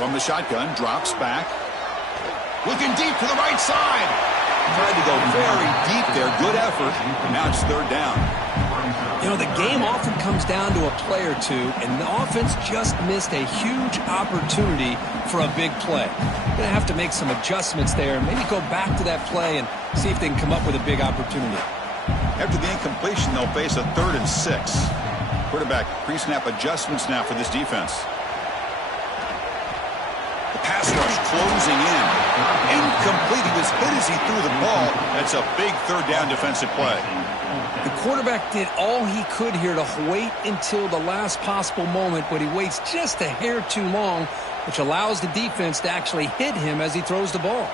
From the shotgun, drops back. Looking deep to the right side. Tried to go very deep there. Good effort. And now it's third down. You know, the game often comes down to a play or two, and the offense just missed a huge opportunity for a big play. Going to have to make some adjustments there and maybe go back to that play and see if they can come up with a big opportunity. After the incompletion, they'll face a 3rd and 6. Quarterback pre-snap adjustments now for this defense. The pass rush closing in. Incomplete. He was hit as he threw the ball. That's a big 3rd down defensive play. The quarterback did all he could here to wait until the last possible moment, but he waits just a hair too long, which allows the defense to actually hit him as he throws the ball.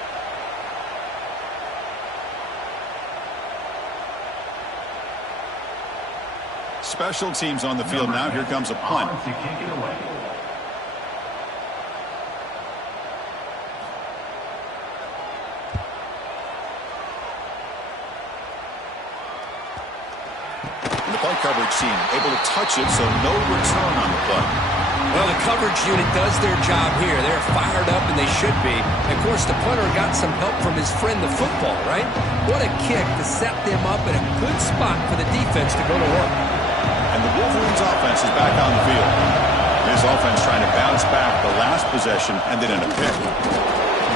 Special teams on the field now. Here comes a punt. The punt coverage team able to touch it, so no return on the play. Well, the coverage unit does their job here. They're fired up, and they should be. Of course, the punter got some help from his friend, the football, right? What a kick to set them up in a good spot for the defense to go to work. And the Wolverines offense is back on the field. This offense trying to bounce back the last possession and then in a pick.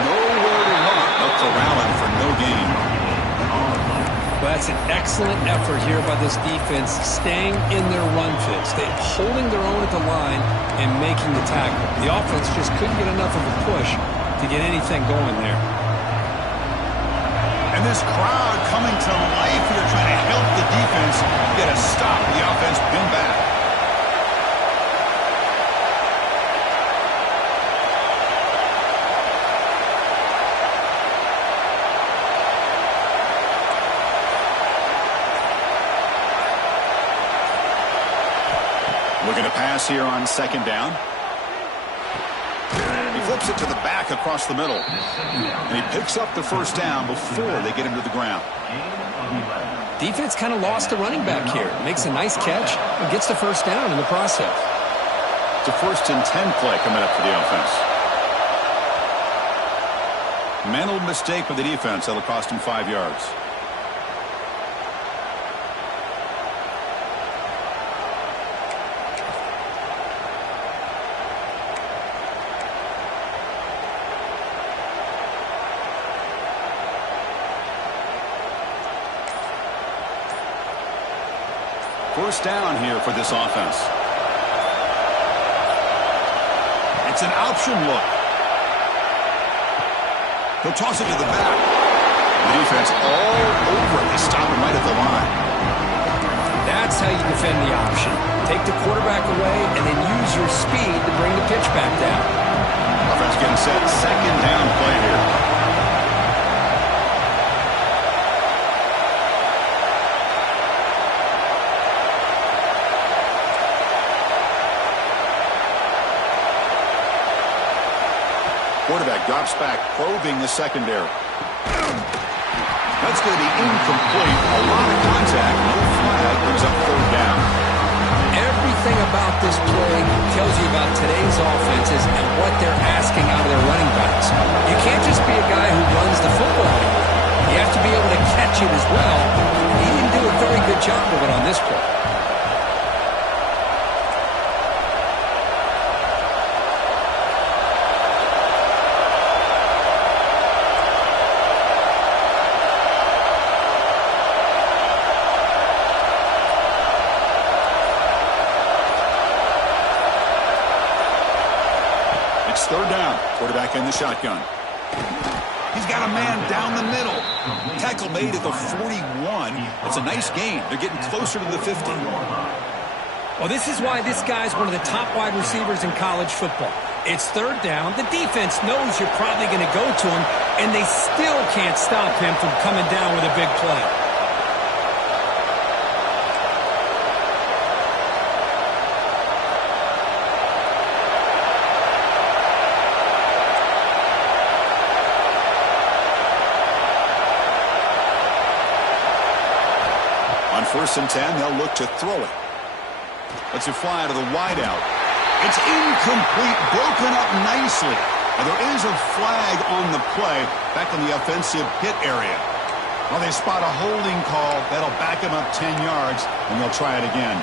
Nowhere to run. They'll corral him for no gain. Well, that's an excellent effort here by this defense, staying in their run fits. They're holding their own at the line and making the tackle. The offense just couldn't get enough of a push to get anything going there. And this crowd coming to life here, trying to help the defense get a stop. The offense pinned back. Looking to pass here on 2nd down. He flips it to the back across the middle. And he picks up the 1st down before they get him to the ground. Defense kind of lost the running back here. Makes a nice catch and gets the 1st down in the process. It's a 1st and 10 play coming up for the offense. Mental mistake by the defense. That'll cost him 5 yards. First down here for this offense. It's an option look. He'll toss it to the back. The defense all over it. They stop him right at the line. That's how you defend the option. Take the quarterback away and then use your speed to bring the pitch back down. Offense getting set. 2nd down play here. Quarterback drops back, probing the secondary. That's going to be incomplete. A lot of contact. No flag. Brings up 3rd down. Everything about this play tells you about today's offenses and what they're asking out of their running backs. You can't just be a guy who runs the football anymore. You have to be able to catch it as well. He didn't do a very good job of it on this play. It's 3rd down. Quarterback in the shotgun. He's got a man down the middle. Tackle made at the 41. That's a nice gain. They're getting closer to the 50. Well, this is why this guy's one of the top wide receivers in college football. It's 3rd down. The defense knows you're probably going to go to him, and they still can't stop him from coming down with a big play. On 1st and 10, they'll look to throw it. Let's it fly to the wideout. It's incomplete, broken up nicely. And there is a flag on the play back in the offensive pit area. Well, they spot a holding call. That'll back them up 10 yards, and they'll try it again.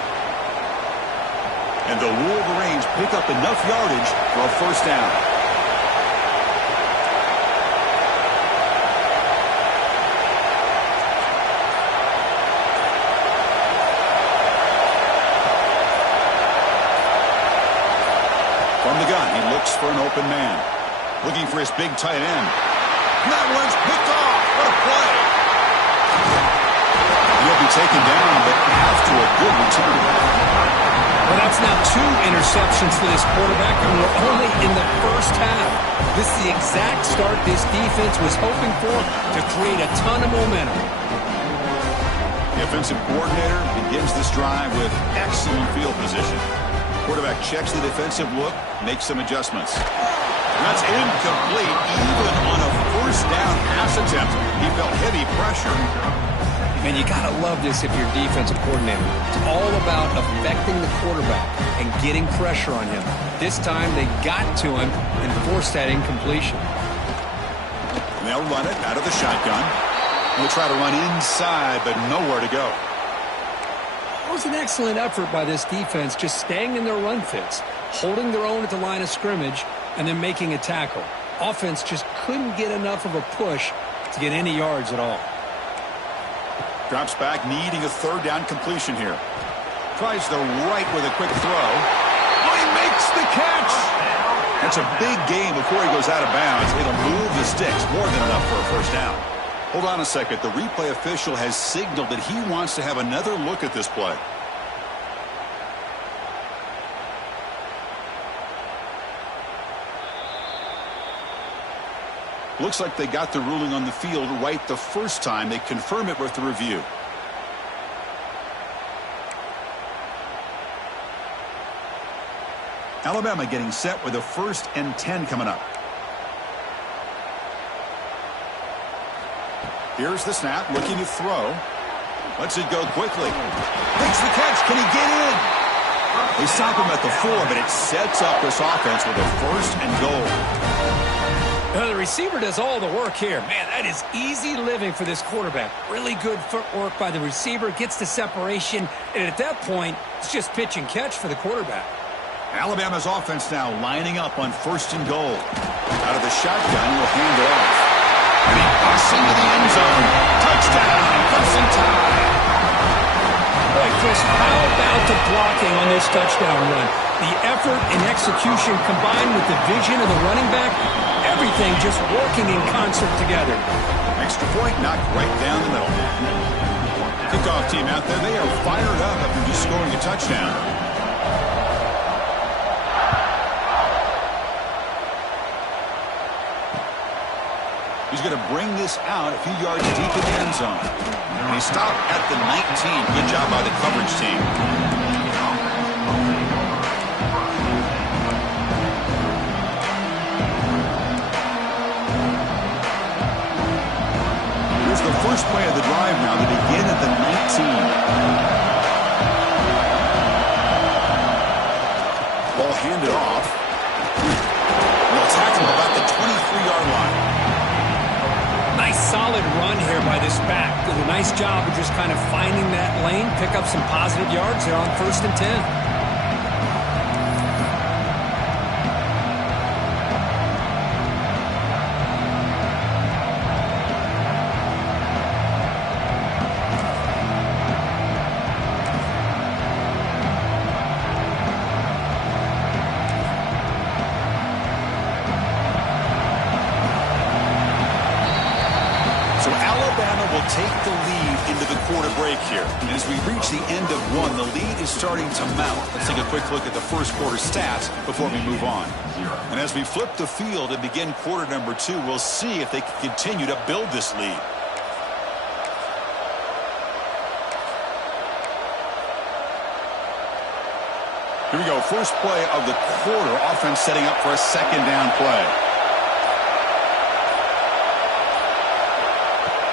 And the Wolverines pick up enough yardage for a first down. From the gun, he looks for an open man. Looking for his big tight end. And that one's picked off. What a play. He'll be taken down, but after a good return. Well, that's now 2 interceptions for this quarterback, and we're only in the first half. This is the exact start this defense was hoping for to create a ton of momentum. The offensive coordinator begins this drive with excellent field position. Quarterback checks the defensive look, makes some adjustments. That's incomplete. Even on a first down pass attempt, he felt heavy pressure. Man, you got to love this if you're a defensive coordinator. It's all about affecting the quarterback and getting pressure on him. This time they got to him and forced that incompletion. And they'll run it out of the shotgun. They'll try to run inside, but nowhere to go. It was an excellent effort by this defense, just staying in their run fits, holding their own at the line of scrimmage, and then making a tackle. Offense just couldn't get enough of a push to get any yards at all. Drops back, needing a third down completion here. Tries the right with a quick throw. Oh, he makes the catch! That's a big gain before he goes out of bounds. It'll move the sticks, more than enough for a first down. Hold on a second. The replay official has signaled that he wants to have another look at this play. Looks like they got the ruling on the field right the first time. They confirm it with the review. Alabama getting set with a 1st and 10 coming up. Here's the snap, looking to throw. Lets it go quickly. Makes the catch. Can he get in? They stop him at the 4, but it sets up this offense with a 1st and goal. The receiver does all the work here. Man, that is easy living for this quarterback. Really good footwork by the receiver, gets the separation, and at that point, it's just pitch and catch for the quarterback. Alabama's offense now lining up on 1st and goal. Out of the shotgun, he'll hand it off. And he busts into the end zone. Touchdown, Crimson Tide. Boy, Chris, how about the blocking on this touchdown run? The effort and execution combined with the vision of the running back, everything just working in concert together. Extra point knocked right down the middle. Kickoff team out there, they are fired up after just scoring a touchdown. He's going to bring this out a few yards deep in the end zone. And he stopped at the 19. Good job by the coverage team. Here's the first play of the drive now. They begin at the 19. Ball handed off. They'll tackle about the 23-yard line. Nice solid run here by this back. Did a nice job of just kind of finding that lane, pick up some positive yards there on 1st and 10. Take the lead into the quarter break here. And as we reach the end of one, the lead is starting to mount. Let's take a quick look at the first quarter stats before we move on. And as we flip the field and begin quarter number 2, we'll see if they can continue to build this lead. Here we go. First play of the quarter. Offense setting up for a 2nd down play.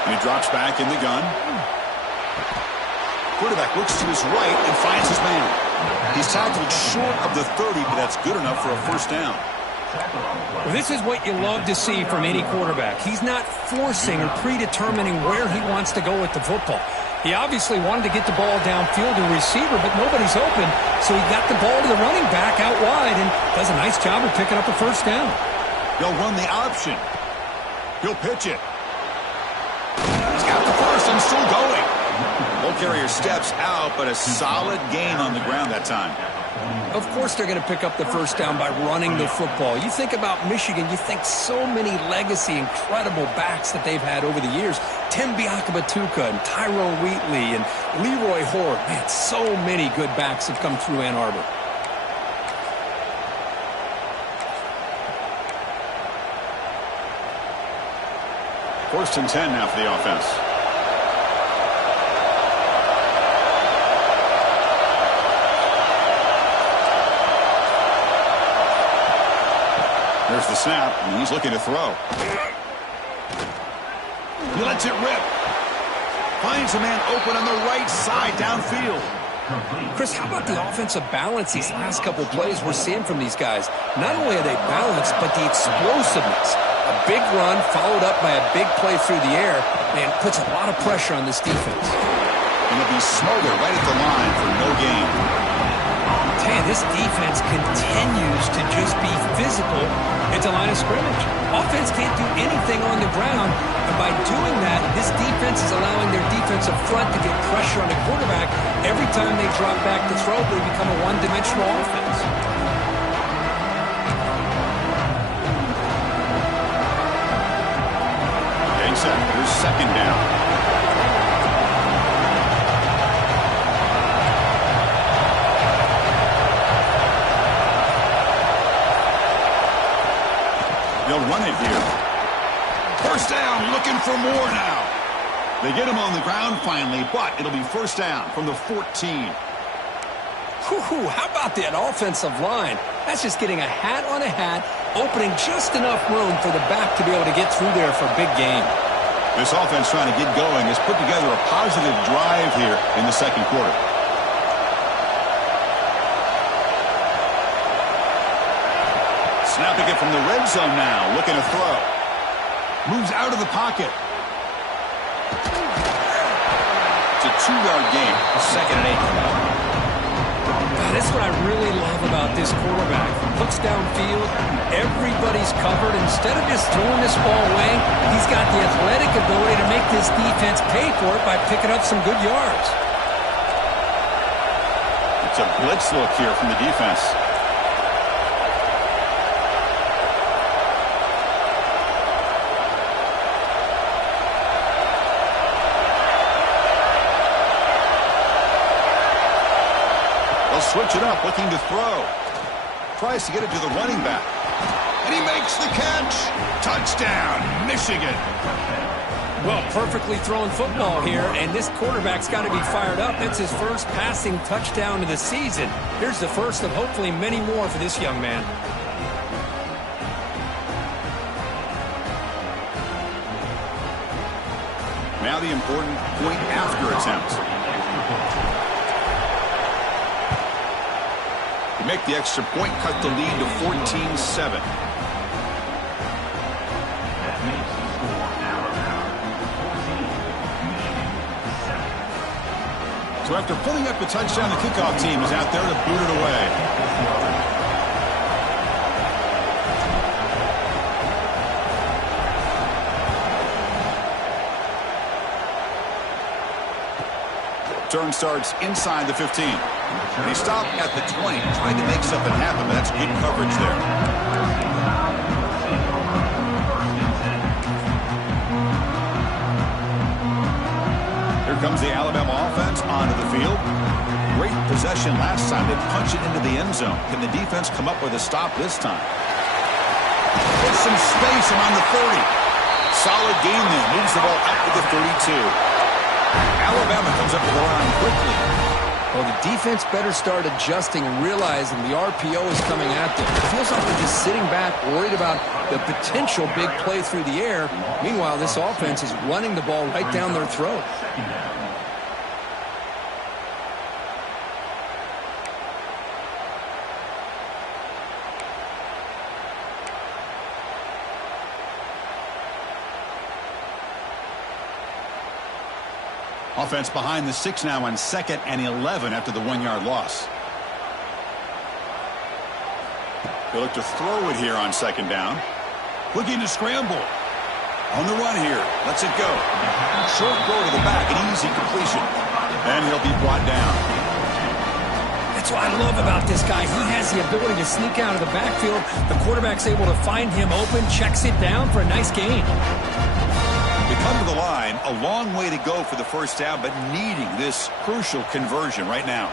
And he drops back in the gun. Quarterback looks to his right and finds his man. He's tackled short of the 30, but that's good enough for a first down. Well, this is what you love to see from any quarterback. He's not forcing or predetermining where he wants to go with the football. He obviously wanted to get the ball downfield to the receiver, but nobody's open, so he got the ball to the running back out wide and does a nice job of picking up a first down. They'll run the option. He'll pitch it. He's got the first and still going. Ball carrier steps out, but a solid gain on the ground that time. Of course they're going to pick up the first down by running the football. You think about Michigan, you think so many legacy, incredible backs that they've had over the years. Tim Biakabatuka and Tyrone Wheatley and Leroy Horde. Man, so many good backs have come through Ann Arbor. First and 10 now for the offense. There's the snap, and he's looking to throw. He lets it rip. Finds a man open on the right side downfield. Chris, how about the offensive balance these last couple plays we're seeing from these guys? Not only are they balanced, but the explosiveness. A big run followed up by a big play through the air, man, puts a lot of pressure on this defense. And it'll be Smoger right at the line for no gain. Man, this defense continues to just be physical at the line of scrimmage. Offense can't do anything on the ground, and by doing that, this defense is allowing their defensive front to get pressure on the quarterback. Every time they drop back to throw, they become a one-dimensional offense. Getting set. Here's second down. They'll run it here. First down, looking for more now. They get him on the ground finally, but it'll be first down from the 14. Whew, how about that offensive line? That's just getting a hat on a hat, opening just enough room for the back to be able to get through there for a big gain. This offense trying to get going has put together a positive drive here in the second quarter. Snapping it from the red zone now, looking to throw. Moves out of the pocket. It's a 2-yard gain, second and 8. That's what I really love about this quarterback. Looks downfield, everybody's covered. Instead of just throwing this ball away, he's got the athletic ability to make this defense pay for it by picking up some good yards. It's a blitz look here from the defense. Switch it up, looking to throw. Tries to get it to the running back. And he makes the catch. Touchdown, Michigan. Well, perfectly thrown football here, and this quarterback's got to be fired up. It's his first passing touchdown of the season. Here's the first of hopefully many more for this young man. Now the important point after attempt. Make the extra point, cut the lead to 14-7. So after pulling up the touchdown, the kickoff team is out there to boot it away. Turn starts inside the 15. And he stopped at the 20, trying to make something happen, but that's good coverage there. Here comes the Alabama offense onto the field. Great possession last time. They punch it into the end zone. Can the defense come up with a stop this time? There's some space around the 30. Solid gain there. Moves the ball up to the 32. Alabama comes up to the line quickly. Well, the defense better start adjusting and realizing the RPO is coming at them. It feels like they're just sitting back, worried about the potential big play through the air. Meanwhile, this offense is running the ball right down their throat. Offense behind the 6 now on 2nd and 11 after the 1-yard loss. They look to throw it here on 2nd down. Looking to scramble. On the run here. Lets it go. Short throw to the back. An easy completion. And he'll be brought down. That's what I love about this guy. He has the ability to sneak out of the backfield. The quarterback's able to find him open, checks it down for a nice gain. They come to the line, a long way to go for the first down, but needing this crucial conversion right now.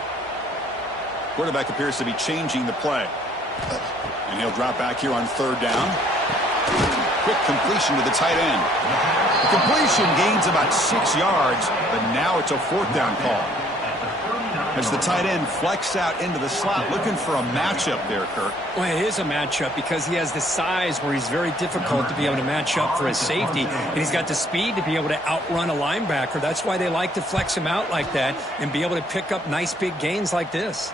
Quarterback appears to be changing the play. And he'll drop back here on 3rd down. Quick completion to the tight end. The completion gains about 6 yards, but now it's a 4th down call. As the tight end flexed out into the slot, looking for a matchup there, Kirk. Well, it is a matchup because he has the size where he's very difficult to be able to match up for his safety, and he's got the speed to be able to outrun a linebacker. That's why they like to flex him out like that and be able to pick up nice big gains like this.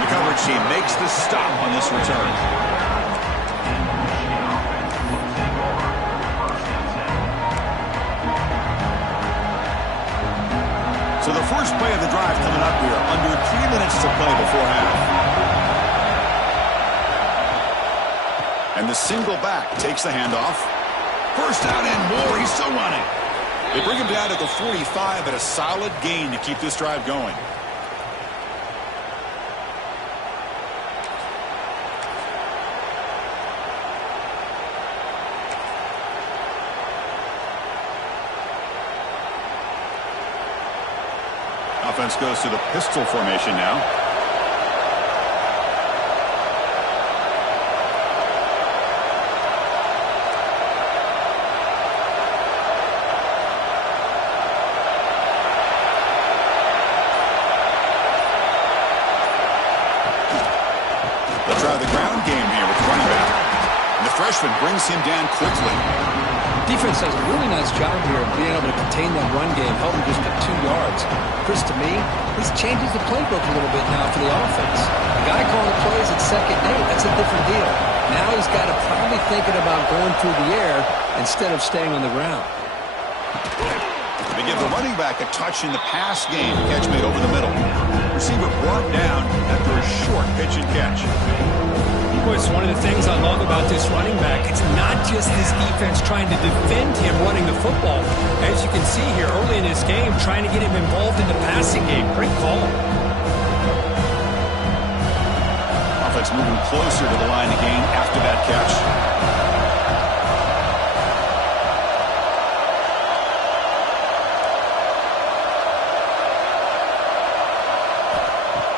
The coverage team makes the stop on this return. So the first play of the drive coming up here. Under 3 minutes to play before half. And the single back takes the handoff. First down and more. He's still running. They bring him down to the 45, but a solid gain to keep this drive going. Offense goes to the pistol formation now. They'll try the ground game here with the running back. And the freshman brings him down quickly. Defense does a really nice job here of being able to contain that run game, held him just at 2 yards. Chris, to me, this changes the playbook a little bit now for the offense. The guy calling the plays at 2nd and 8, that's a different deal. Now he's got to probably thinking about going through the air instead of staying on the ground. They give the running back a touch in the pass game. Catch made over the middle. Receiver brought down after a short pitch and catch. Boy, it's one of the things I love about this running back. It's not just this defense trying to defend him running the football. As you can see here early in this game, trying to get him involved in the passing game. Great call. Offense moving closer to the line of game after that catch.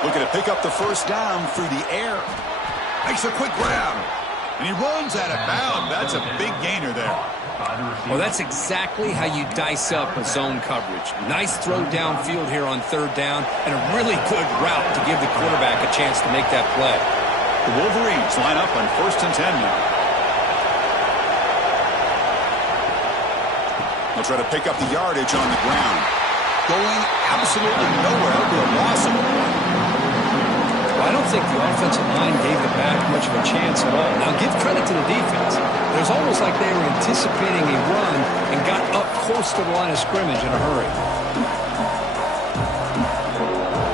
Looking to pick up the first down through the air. Makes a quick grab. And he runs out of bounds. That's a big gainer there. Well, that's exactly how you dice up a zone coverage. Nice throw downfield here on 3rd down, and a really good route to give the quarterback a chance to make that play. The Wolverines line up on 1st and 10 now. They'll try to pick up the yardage on the ground. Going absolutely nowhere for a loss of a play. I don't think the offensive line gave the back much of a chance at all. Now, give credit to the defense. It was almost like they were anticipating a run and got up close to the line of scrimmage in a hurry.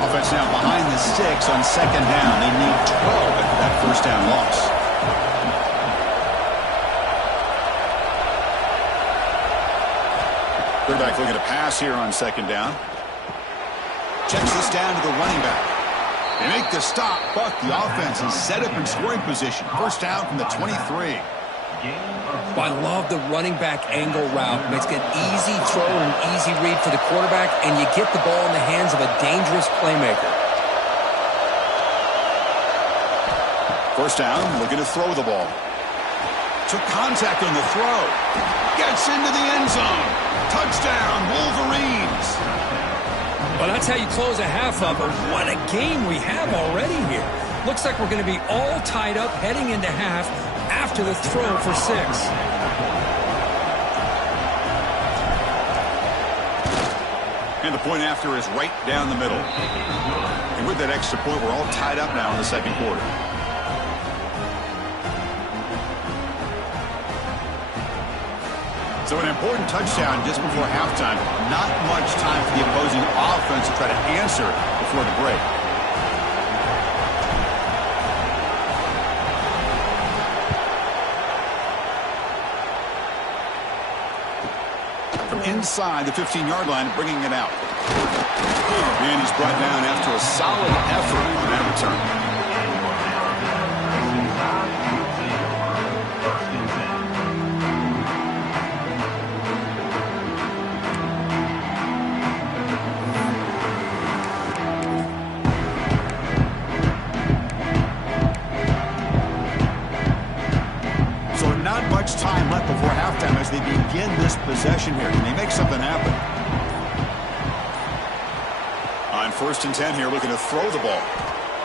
Offense now behind the 6 on 2nd down. They need 12 after that first down loss. Quarterback looking to pass here on 2nd down. Checks this down to the running back. They make the stop, but the offense is set up in scoring position. First down from the 23. Well, I love the running back angle route. Makes it an easy throw and an easy read for the quarterback, and you get the ball in the hands of a dangerous playmaker. First down, looking to throw the ball. Took contact on the throw. Gets into the end zone. Touchdown, Wolverines. Well, that's how you close a half up, but what a game we have already here. Looks like we're going to be all tied up heading into half after the throw for 6. And the point after is right down the middle. And with that extra point, we're all tied up now in the 2nd quarter. So an important touchdown just before halftime. Not much time for the opposing offense to try to answer before the break. From inside the 15-yard line, bringing it out. And he's brought down after a solid effort on that return. Time left before halftime as they begin this possession here. Can they make something happen? On 1st and 10 here, looking to throw the ball.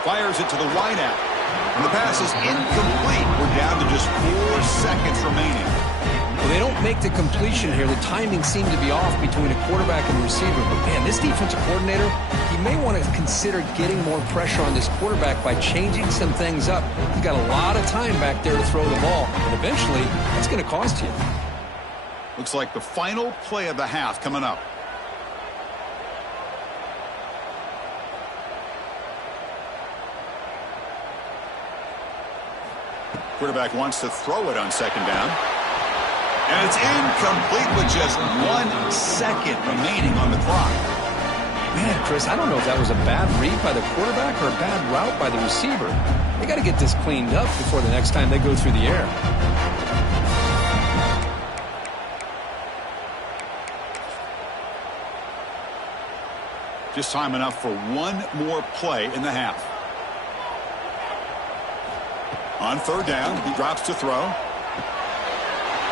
Fires it to the wideout. And the pass is incomplete. We're down to just 4 seconds remaining. Well, they don't make the completion here. The timing seemed to be off between a quarterback and receiver. But, man, this defensive coordinator, he may want to consider getting more pressure on this quarterback by changing some things up. He's got a lot of time back there to throw the ball. And eventually, that's going to cost you. Looks like the final play of the half coming up. Quarterback wants to throw it on 2nd down. And it's incomplete with just 1 second remaining on the clock. Man, Chris, I don't know if that was a bad read by the quarterback or a bad route by the receiver. They got to get this cleaned up before the next time they go through the air. Just time enough for one more play in the half. On 3rd down, he drops to throw.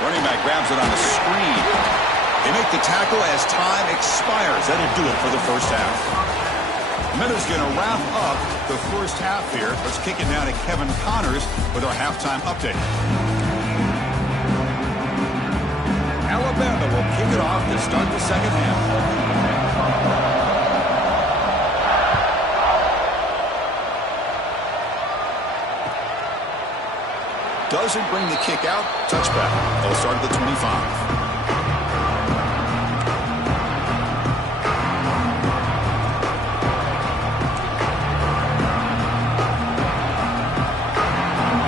Running back grabs it on a screen. They make the tackle as time expires. That'll do it for the first half. Minutes going to wrap up the first half here. Let's kick it down to Kevin Connors with our halftime update. Alabama will kick it off to start the second half. Doesn't bring the kick out. Touchback. They'll start at the 25.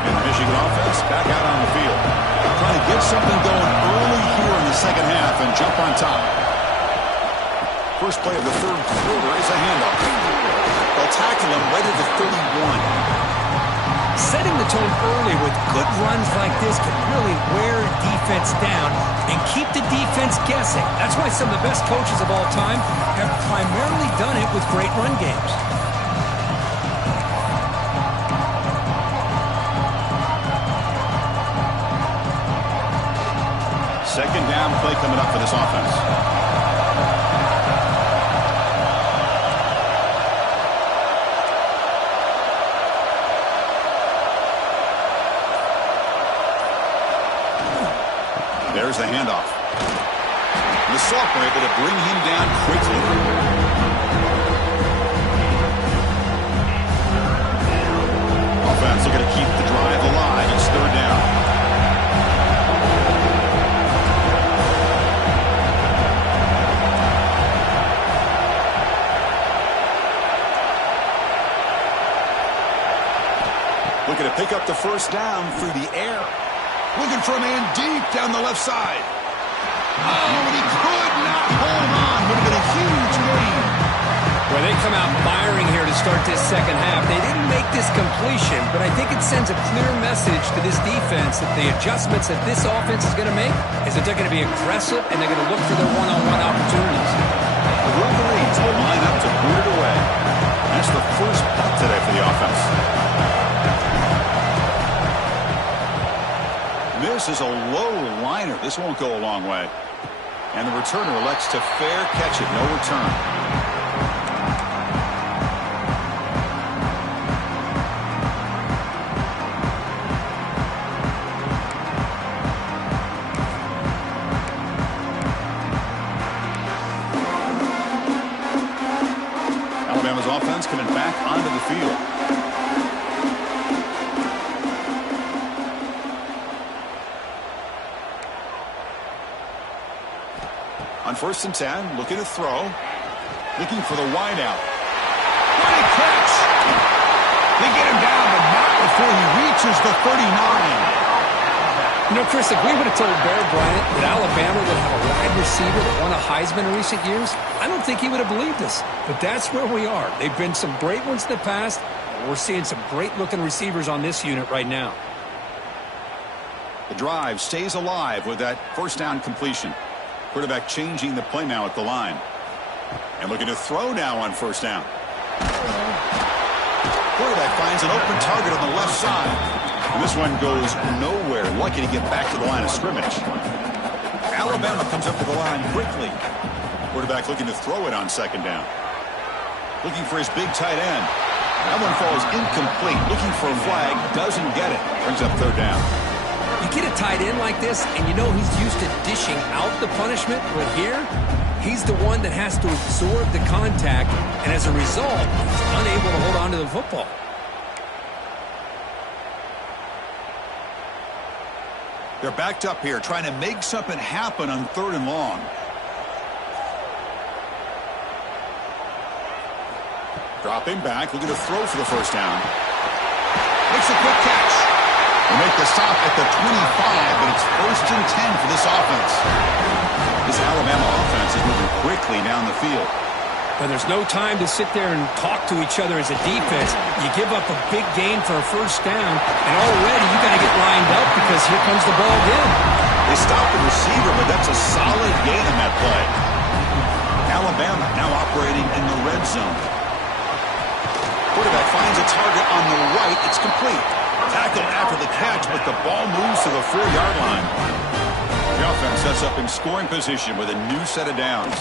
And the Michigan offense back out on the field. Trying to get something going early here in the second half and jump on top. First play of the 3rd quarter is a handoff. They'll tackle him right at the 31. Setting the tone early with good runs like this can really wear defense down and keep the defense guessing. That's why some of the best coaches of all time have primarily done it with great run games. Second down play coming up for this offense. There's the handoff. The sophomore able to bring him down quickly. Offense looking to keep the drive alive. It's 3rd down. Looking to pick up the first down through the air. Looking for a man deep down the left side. Oh, and he could not hold on. Would have been a huge gain. Well, they come out firing here to start this second half. They didn't make this completion, but I think it sends a clear message to this defense that the adjustments that this offense is going to make is that they're going to be aggressive and they're going to look for their one-on-one opportunities. The Wolverines will line up to boot it away. That's the first punt today for the offense. This is a low liner. This won't go a long way. And the returner elects to fair catch it. No return. Alabama's offense coming back onto the field. first and 10, looking to throw. Looking for the wide out. Great catch! They get him down, but not before he reaches the 39. You know, Chris, if we would have told Bear Bryant that Alabama would have a wide receiver that won a Heisman in recent years, I don't think he would have believed us. But that's where we are. They've been some great ones in the past, and we're seeing some great-looking receivers on this unit right now. The drive stays alive with that first down completion. Quarterback changing the play now at the line. And looking to throw now on first down. Quarterback finds an open target on the left side. And this one goes nowhere. Lucky to get back to the line of scrimmage. Alabama comes up to the line quickly. Quarterback looking to throw it on second down. Looking for his big tight end. That one falls incomplete. Looking for a flag. Doesn't get it. Brings up third down. You get a tight end like this, and you know he's used to dishing out the punishment, but here, he's the one that has to absorb the contact, and as a result, he's unable to hold on to the football. They're backed up here, trying to make something happen on third and long. Dropping back, looking to throw for the first down. Makes a quick catch. They make the stop at the 25, but it's first and 10 for this offense. This Alabama offense is moving quickly down the field. But there's no time to sit there and talk to each other as a defense. You give up a big gain for a first down, and already you got to get lined up because here comes the ball again. They stop the receiver, but that's a solid gain on that play. Alabama now operating in the red zone. Quarterback finds a target on the right. It's complete. Tackled after the catch, but the ball moves to the 4-yard line. The offense sets up in scoring position with a new set of downs.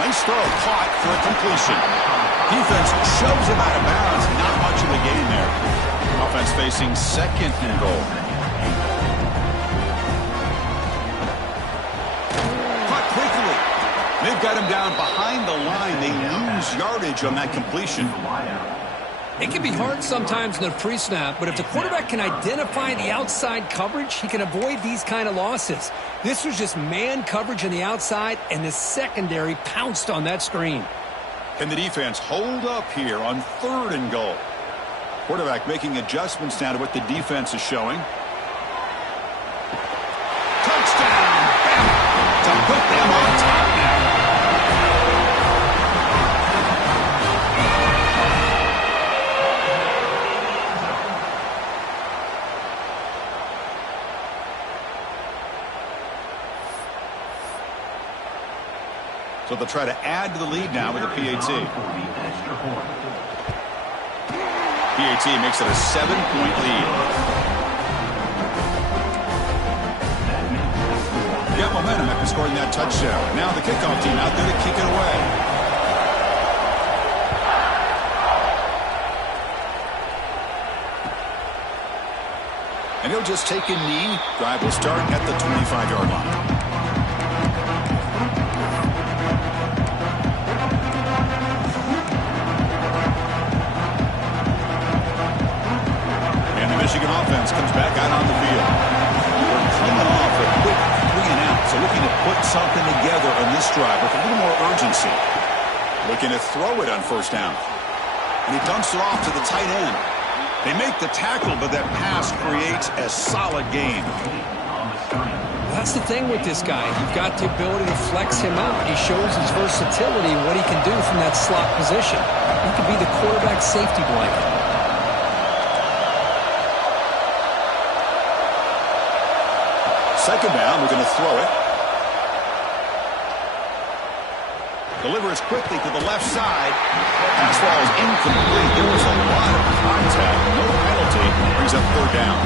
Nice throw, caught for a completion. Defense shoves him out of bounds. Not much of a gain there. Offense facing second and goal. Caught quickly. They've got him down behind the line. They lose yardage on that completion. It can be hard sometimes in a pre-snap, but if the quarterback can identify the outside coverage, he can avoid these kind of losses. This was just man coverage on the outside, and the secondary pounced on that screen. Can the defense hold up here on third and goal? Quarterback making adjustments now to what the defense is showing. Touchdown! Bama to put them on top now. So they'll try to add to the lead now with a PAT. PAT makes it a 7-point lead. Got momentum after scoring that touchdown. Now the kickoff team out there to kick it away. And he'll just take a knee. Drive will start at the 25-yard line. Michigan offense comes back out on the field. We're coming off a quick 3-and-out, so looking to put something together on this drive with a little more urgency. Looking to throw it on first down. And he dumps it off to the tight end. They make the tackle, but that pass creates a solid gain. That's the thing with this guy. You've got the ability to flex him out. He shows his versatility and what he can do from that slot position. He could be the quarterback safety blanket. Second down, we're going to throw it. Delivers quickly to the left side. Pass falls incomplete. There was a lot of contact. No penalty. Brings up third down.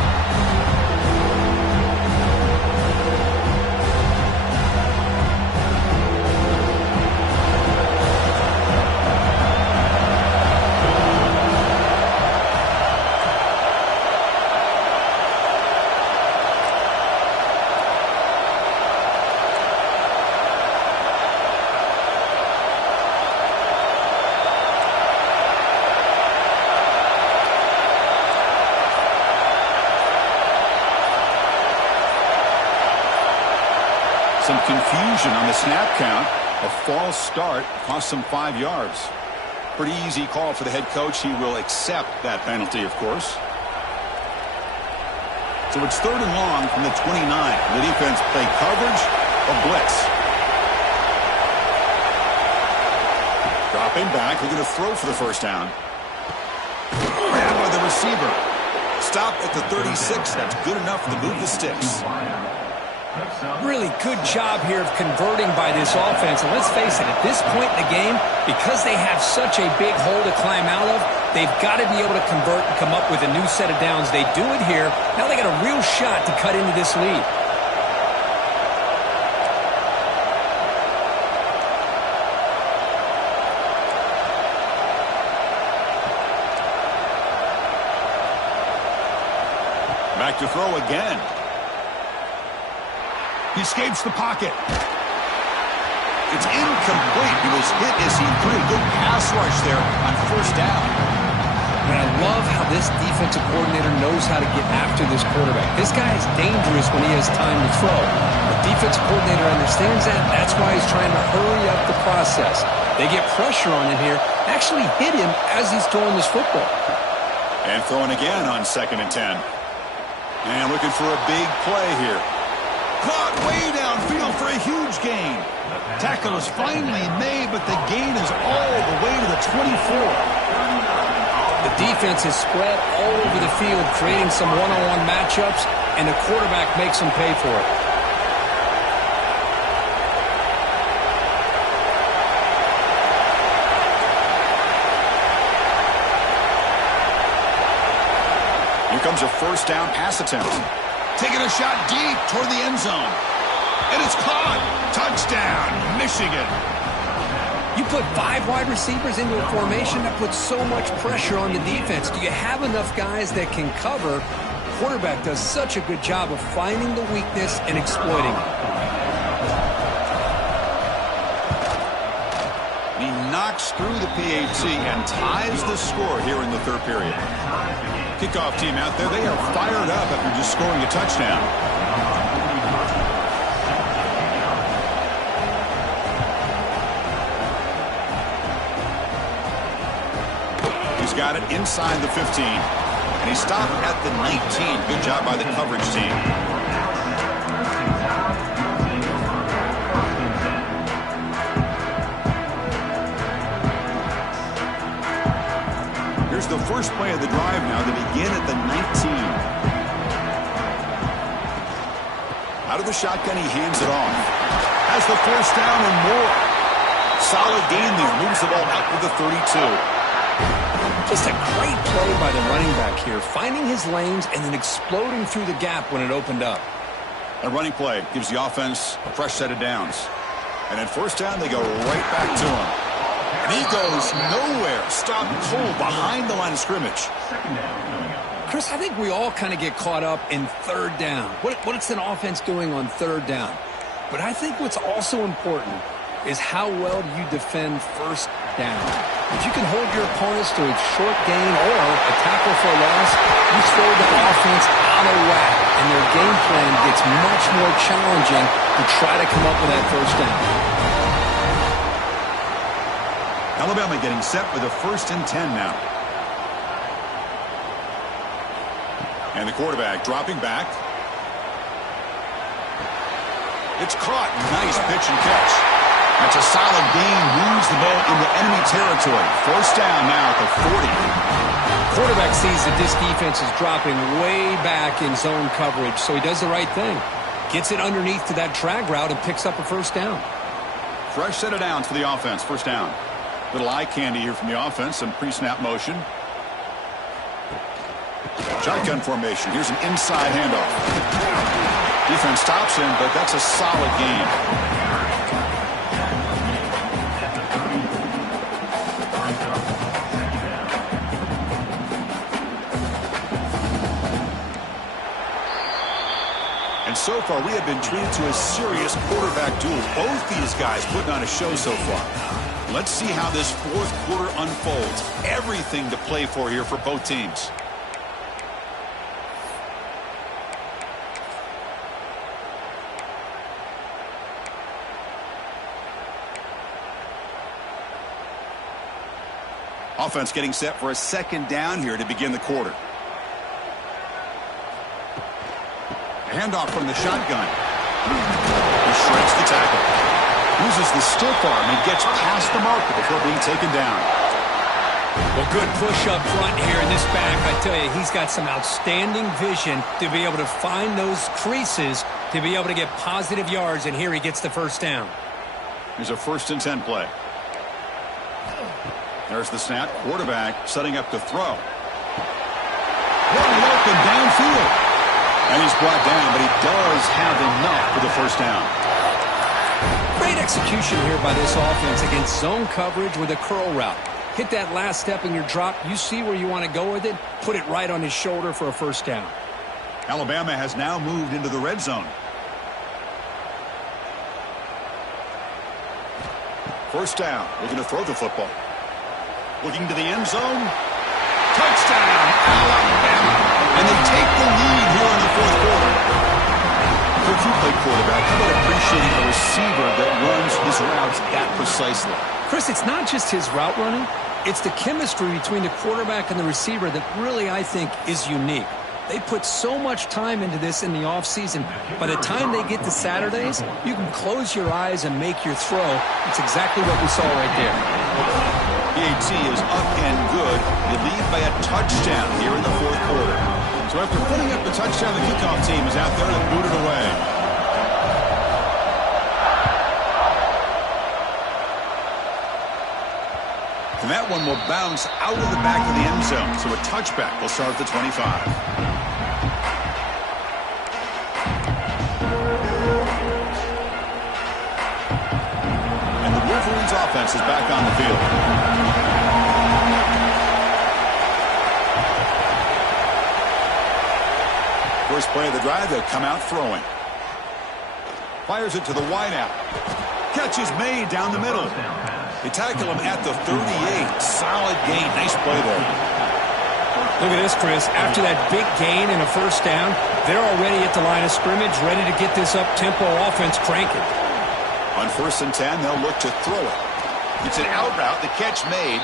Some confusion on the snap count. A false start cost them 5 yards. Pretty easy call for the head coach. He will accept that penalty, of course. So it's 3rd and long from the 29. The defense play coverage or blitz. Dropping back, looking to throw for the first down. Grabbed by the receiver. Stop at the 36. That's good enough to move the sticks. Really good job here of converting by this offense. And let's face it, at this point in the game, because they have such a big hole to climb out of, they've got to be able to convert and come up with a new set of downs. They do it here. Now they got a real shot to cut into this lead. Back to throw again. He escapes the pocket. It's incomplete. He was hit as he threw a good pass rush there on first down. And I love how this defensive coordinator knows how to get after this quarterback. This guy is dangerous when he has time to throw. The defensive coordinator understands that. That's why he's trying to hurry up the process. They get pressure on him here. Actually hit him as he's throwing this football. And throwing again on 2nd and 10. And looking for a big play here. Caught way downfield for a huge gain. Tackle is finally made, but the gain is all the way to the 24. The defense is spread all over the field, creating some one-on-one matchups, and the quarterback makes them pay for it. Here comes a first down pass attempt. Taking a shot deep toward the end zone. And it's caught. Touchdown, Michigan. You put 5 wide receivers into a formation that puts so much pressure on the defense. Do you have enough guys that can cover? The quarterback does such a good job of finding the weakness and exploiting it. He knocks through the PAT and ties the score here in the 3rd period. Kickoff team out there, they are fired up after just scoring a touchdown. He's got it inside the 15, and he stopped at the 19. Good job by the coverage team. Here's the first play of the drive now. They begin at the 19. Out of the shotgun, he hands it off. Has the first down and more. Solid gain there. Moves the ball out to the 32. Just a great play by the running back here, finding his lanes and then exploding through the gap when it opened up. A running play gives the offense a fresh set of downs. And at first down, they go right back to him. And he goes nowhere. Stopped cold behind the line of scrimmage. Chris, I think we all kind of get caught up in 3rd down. What's an offense doing on 3rd down? But I think what's also important is how well do you defend first down. If you can hold your opponents to a short gain or a tackle for a loss, you throw the offense out of whack, and their game plan gets much more challenging to try to come up with that first down. Alabama getting set with a 1st and 10 now. And the quarterback dropping back. It's caught. Nice pitch and catch. That's a solid gain. Moves the ball into enemy territory. First down now at the 40. Quarterback sees that this defense is dropping way back in zone coverage, so he does the right thing. Gets it underneath to that drag route and picks up a first down. Fresh set of downs for the offense. First down. Little eye candy here from the offense. Some pre-snap motion. Shotgun formation. Here's an inside handoff. Defense stops him, but that's a solid gain. And so far, we have been treated to a serious quarterback duel. Both these guys putting on a show so far. Let's see how this 4th quarter unfolds. Everything to play for here for both teams. offense getting set for a second down here to begin the quarter. Handoff from the shotgun. He shreds the tackle. Uses the stiff arm and gets past the marker before being taken down. Well, good push up front here in this back. I tell you, he's got some outstanding vision to be able to find those creases to be able to get positive yards, and here he gets the first down. Here's a 1st and 10 play. There's the snap. Quarterback setting up to throw. Wide open downfield. And he's brought down, but he does have enough for the first down. Great execution here by this offense against zone coverage with a curl route. Hit that last step in your drop. You see where you want to go with it. Put it right on his shoulder for a first down. Alabama has now moved into the red zone. First down. Looking to throw the football. Looking to the end zone. Touchdown, Alabama. And they take the lead here in the 4th quarter. Coach, you play quarterback. How about appreciating a receiver that runs his routes that precisely? Chris, it's not just his route running. It's the chemistry between the quarterback and the receiver that really, I think, is unique. They put so much time into this in the offseason. By the time they get to Saturdays, you can close your eyes and make your throw. It's exactly what we saw right there. PAT is up and good. They lead by a touchdown here in the 4th quarter. So after putting up the touchdown, the kickoff team is out there to boot it away. And that one will bounce out of the back of the end zone. So a touchback will start at the 25. And the Wolverines offense is back on the field. First play of the drive, they'll come out throwing. Fires it to the wideout. Catch is made down the middle. They tackle him at the 38. Solid gain. Nice play there. Look at this, Chris. After that big gain and a first down, they're already at the line of scrimmage, ready to get this up-tempo offense cranking. On 1st and 10, they'll look to throw it. It's an out route. The catch made.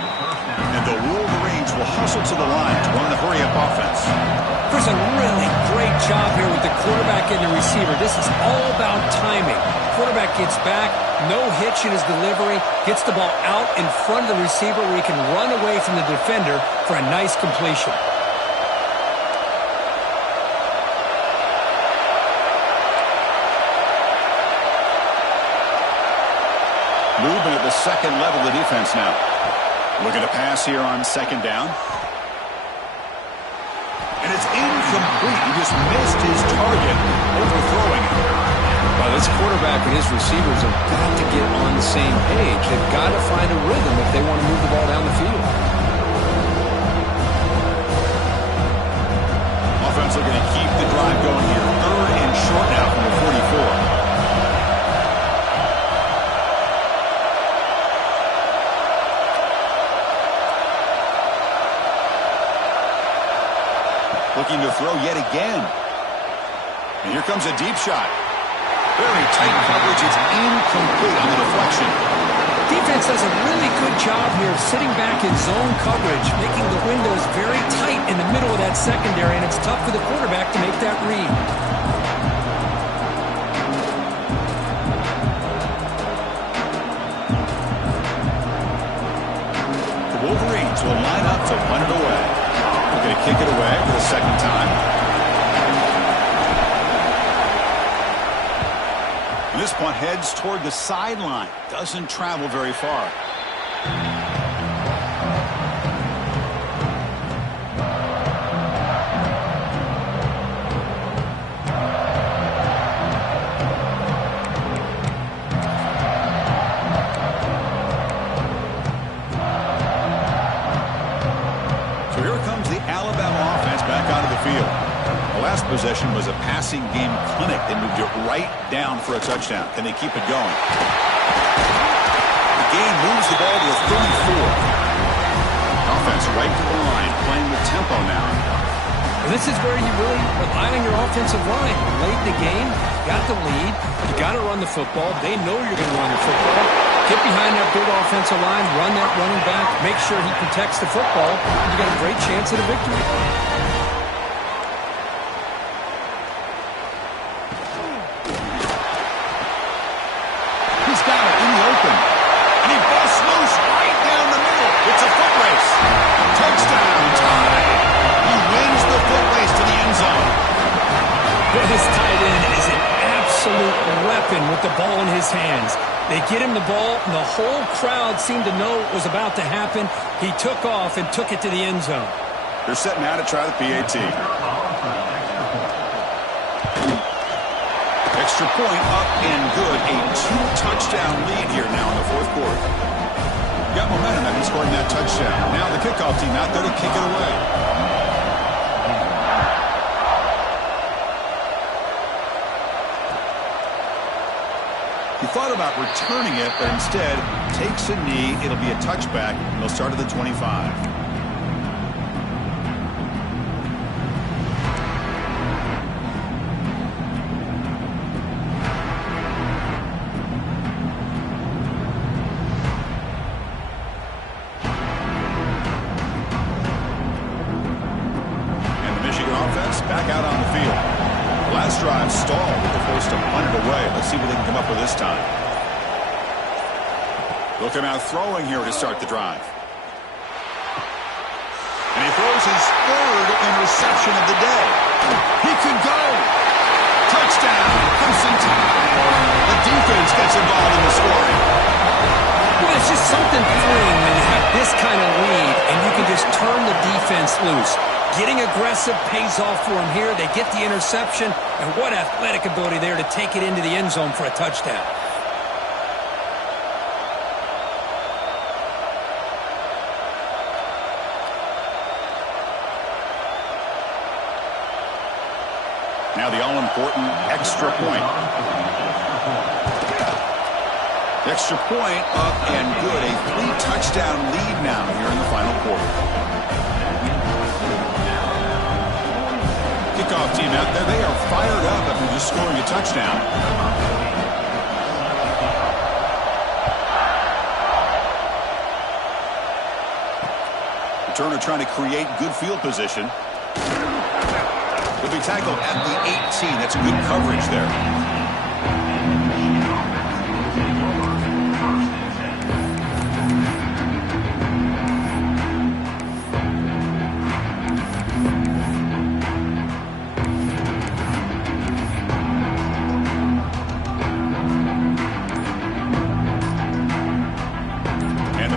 And the Wolverines will hustle to the line to run the hurry-up offense. There's a really great job here with the quarterback and the receiver. This is all about timing. Quarterback gets back, no hitch in his delivery, gets the ball out in front of the receiver where he can run away from the defender for a nice completion. Movement at the second level of the defense now. Looking to pass here on 2nd down. And it's incomplete. He just missed his target, overthrowing it. Well, this quarterback and his receivers have got to get on the same page. They've got to find a rhythm if they want to move the ball down the field. Offense looking to keep the drive going here. 3rd and short now from the 44. Looking to throw yet again. And here comes a deep shot. Very tight coverage. It's incomplete on the deflection. Defense does a really good job here of sitting back in zone coverage, making the windows very tight in the middle of that secondary, and it's tough for the quarterback to make that read. The Wolverines will line up to punt it away. They're going to kick it away for the 2nd time. And this punt heads toward the sideline. Doesn't travel very far. So here comes the Alabama offense back onto the field. The last possession was a passing game clinic. They moved it right down for a touchdown. Can they keep it going? The game moves the ball to the 34. Offense right to the line, playing with tempo now. And this is where you really rely on your offensive line. Late in the game, got the lead. You got to run the football. They know you're going to run the football. Get behind that big offensive line, run that running back, make sure he protects the football, and you got a great chance at a victory. He's got it in the open. And he busts loose right down the middle. It's a foot race. Touchdown tie. He wins the foot race to the end zone. This tight end is an absolute weapon with the ball in his hands. They get him the ball, and the whole crowd seemed to know what was about to happen. He took off and took it to the end zone. They're setting out to try the PAT. Extra point up and good. A 2-touchdown lead here now in the fourth quarter. Got momentum after scoring that touchdown. Now the kickoff team out there to kick it away. He thought about returning it, but instead takes a knee. It'll be a touchback, and they'll start at the 25. Back out on the field. Last drive stalled with the force to punt it away. Let's see what they can come up with this time. They'll come out throwing here to start the drive. And he throws his third interception of the day. He could go. Touchdown, Crimson Tide. The defense gets involved in the scoring. Well, it's just something thrilling when you have this kind of lead and you can just turn the defense loose. Getting aggressive pays off for him here. They get the interception, and what athletic ability there to take it into the end zone for a touchdown. Now the all-important extra point. Extra point up and good. A 3-touchdown lead now here in the final quarter. Kickoff team out there. They are fired up after just scoring a touchdown. Returner trying to create good field position. He'll be tackled at the 18. That's good coverage there.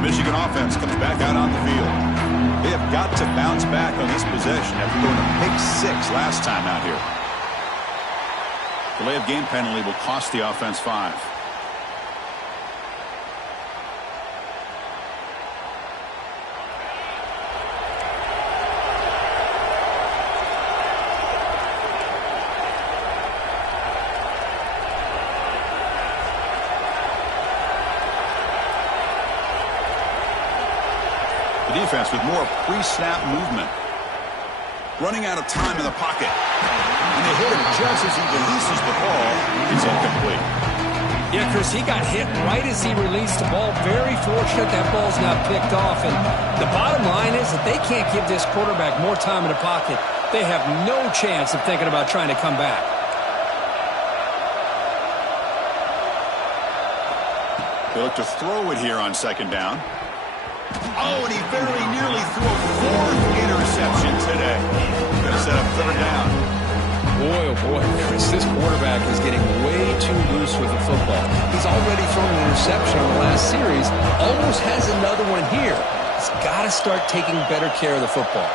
Michigan offense comes back out on the field. They have got to bounce back on this possession after going a pick 6 last time out here. Delay of game penalty will cost the offense 5. Defense with more pre-snap movement. Running out of time in the pocket. And they hit him just as he releases the ball. It's incomplete. Yeah, Chris, he got hit right as he released the ball. Very fortunate that ball's not picked off. And the bottom line is that they can't give this quarterback more time in the pocket. They have no chance of thinking about trying to come back. They look to throw it here on second down. Oh, and he very nearly threw a 4th interception today. Going to set up third down. Boy, oh boy, Chris, this quarterback is getting way too loose with the football. He's already thrown an interception on the last series. Almost has another one here. He's got to start taking better care of the football.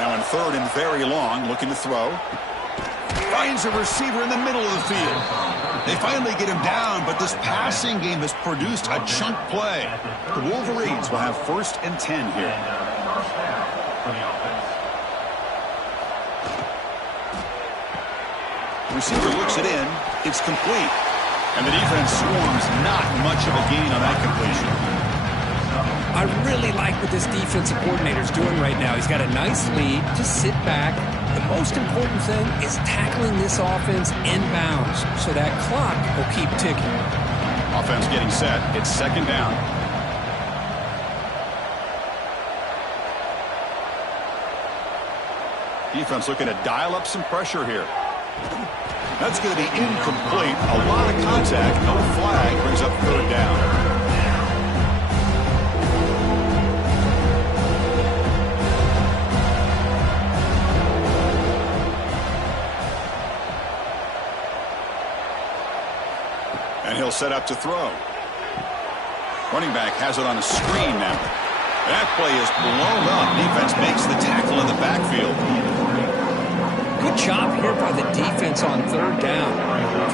Now in third and very long, looking to throw. Finds a receiver in the middle of the field. They finally get him down, but this passing game has produced a chunk play. The Wolverines will have 1st and 10 here. The receiver looks it in. It's complete. And the defense swarms. Not much of a gain on that completion. I really like what this defensive coordinator is doing right now. He's got a nice lead. Just sit back, The most important thing is tackling this offense inbounds so that clock will keep ticking. Offense getting set. It's second down. Defense looking to dial up some pressure here. That's going to be incomplete. A lot of contact. No flag. Brings up third down. And he'll set up to throw. Running back has it on a screen now. That play is blown up. Defense makes the tackle in the backfield. Good job here by the defense on third down.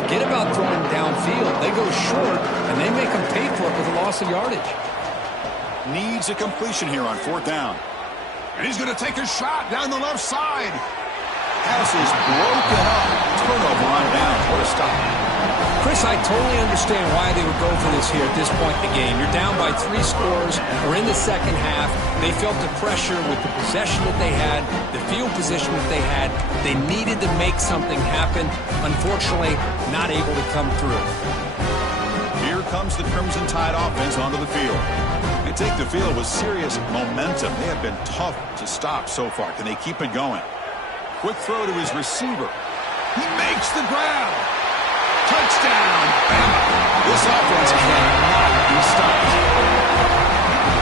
Forget about throwing downfield. They go short, and they make them pay for it with a loss of yardage. Needs a completion here on fourth down. And he's going to take a shot down the left side. Pass is broken up. Turnover on down. What a stop. Chris, I totally understand why they would go for this here at this point in the game. You're down by 3 scores. We're in the second half. They felt the pressure with the possession that they had, the field position that they had. They needed to make something happen. Unfortunately, not able to come through. Here comes the Crimson Tide offense onto the field. They take the field with serious momentum. They have been tough to stop so far. Can they keep it going? Quick throw to his receiver. He makes the grab. Touchdown! This offense cannot be stopped.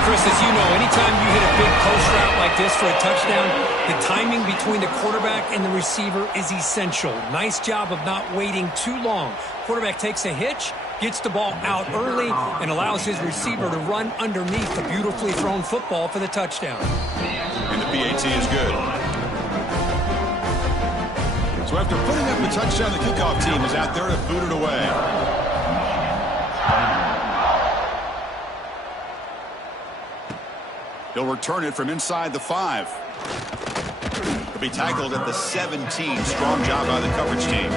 Chris, as you know, anytime you hit a big post route like this for a touchdown, the timing between the quarterback and the receiver is essential. Nice job of not waiting too long. Quarterback takes a hitch, gets the ball out early, and allows his receiver to run underneath the beautifully thrown football for the touchdown. And the PAT is good. So after putting up the touchdown, the kickoff team is out there to boot it away. He'll return it from inside the 5. He'll be tackled at the 17. Strong job by the coverage team.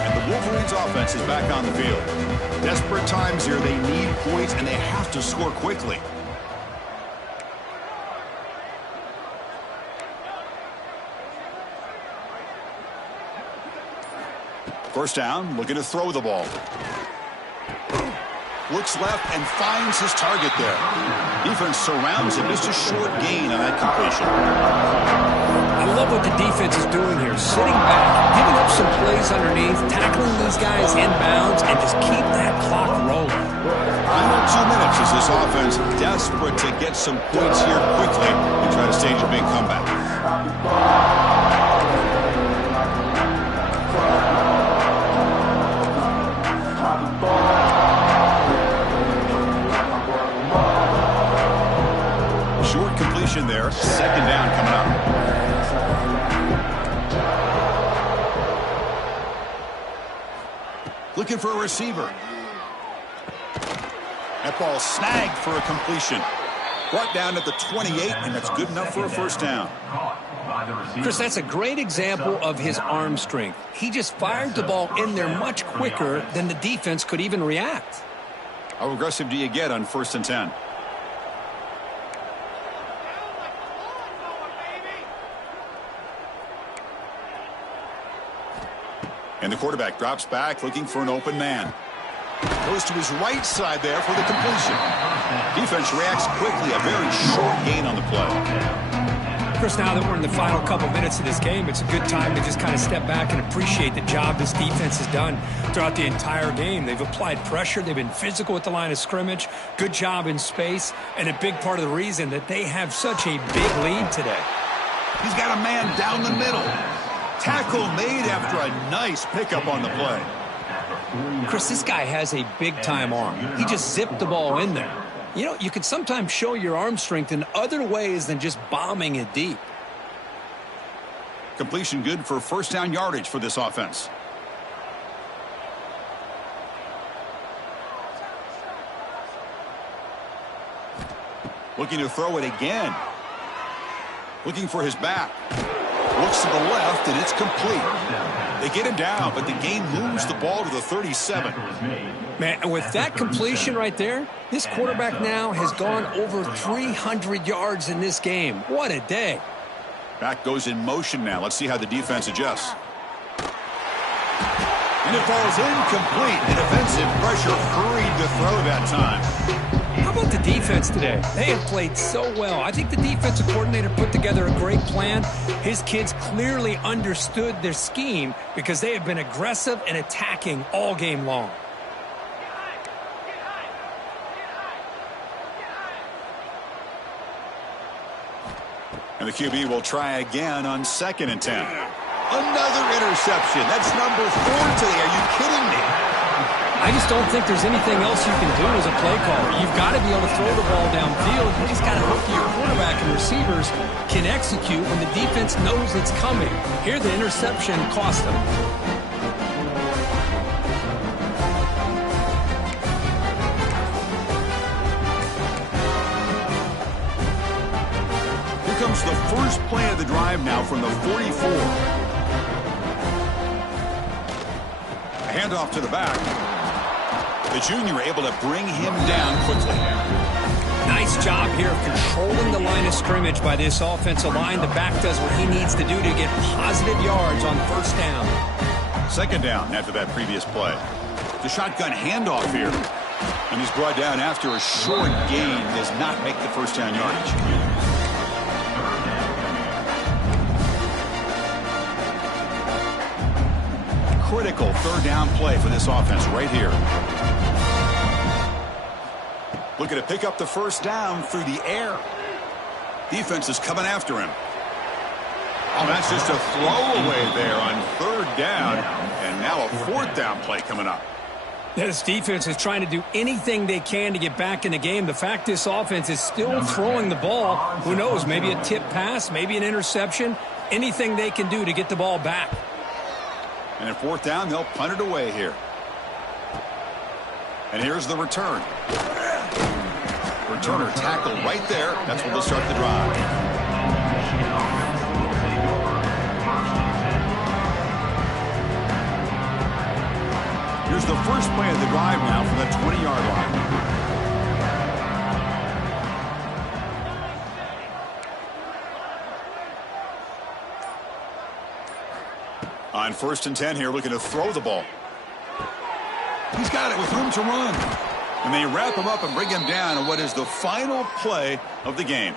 And the Wolverines offense is back on the field. Desperate times here. They need points, and they have to score quickly. First down, looking to throw the ball. Looks left and finds his target there. Defense surrounds him. Just a short gain on that completion. I love what the defense is doing here. Sitting back, giving up some plays underneath, tackling these guys inbounds, and just keep that clock rolling. Final 2 minutes as this offense desperate to get some points here quickly and try to stage a big comeback. Short completion there. Second down coming up. Looking for a receiver. That ball snagged for a completion. Brought down at the 28, and that's good enough for a first down. Chris, that's a great example of his arm strength. He just fired the ball in there much quicker than the defense could even react. How aggressive do you get on 1st and 10? And the quarterback drops back looking for an open man. Goes to his right side there for the completion. Defense reacts quickly. A very short gain on the play. Chris, now that we're in the final couple minutes of this game, it's a good time to just kind of step back and appreciate the job this defense has done throughout the entire game. They've applied pressure. They've been physical at the line of scrimmage. Good job in space. And a big part of the reason that they have such a big lead today. He's got a man down the middle. Tackle made after a nice pickup on the play. Chris, this guy has a big-time arm. He just zipped the ball in there. You know, you can sometimes show your arm strength in other ways than just bombing it deep. Completion good for first down yardage for this offense. Looking to throw it again. Looking for his back. Looks to the left, and it's complete. They get him down, but the game moves the ball to the 37. Man, with that completion right there, this quarterback now has gone over 300 yards in this game. What a day. Back goes in motion now. Let's see how the defense adjusts. And it falls incomplete. The defensive pressure hurried to throw that time. How about the defense today? They have played so well. I think the defensive coordinator put together a great plan. His kids clearly understood their scheme because they have been aggressive and attacking all game long. And the QB will try again on 2nd and 10. Another interception. That's number 4 today. Are you kidding me? I just don't think there's anything else you can do as a play caller. You've got to be able to throw the ball downfield. You just got to hope your quarterback and receivers can execute when the defense knows it's coming. Here, the interception cost them. Here comes the first play of the drive now from the 44. A handoff to the back. The junior able to bring him down quickly. Nice job here of controlling the line of scrimmage by this offensive line. The back does what he needs to do to get positive yards on 1st down. 2nd down after that previous play. The shotgun handoff here. And he's brought down after a short gain. Does not make the 1st down yardage. Critical 3rd down play for this offense right here. Looking to pick up the 1st down through the air. Defense is coming after him. Oh, that's just a throwaway there on 3rd down. And now a 4th down play coming up. This defense is trying to do anything they can to get back in the game. The fact this offense is still throwing the ball, who knows, maybe a tip pass, maybe an interception, anything they can do to get the ball back. And at 4th down, they'll punt it away here. And here's the return. Returner tackle right there. That's where they'll start the drive. Here's the first play of the drive now from the 20-yard line. On 1st and 10 here, looking to throw the ball. He's got it with room to run. And they wrap him up and bring him down in what is the final play of the game.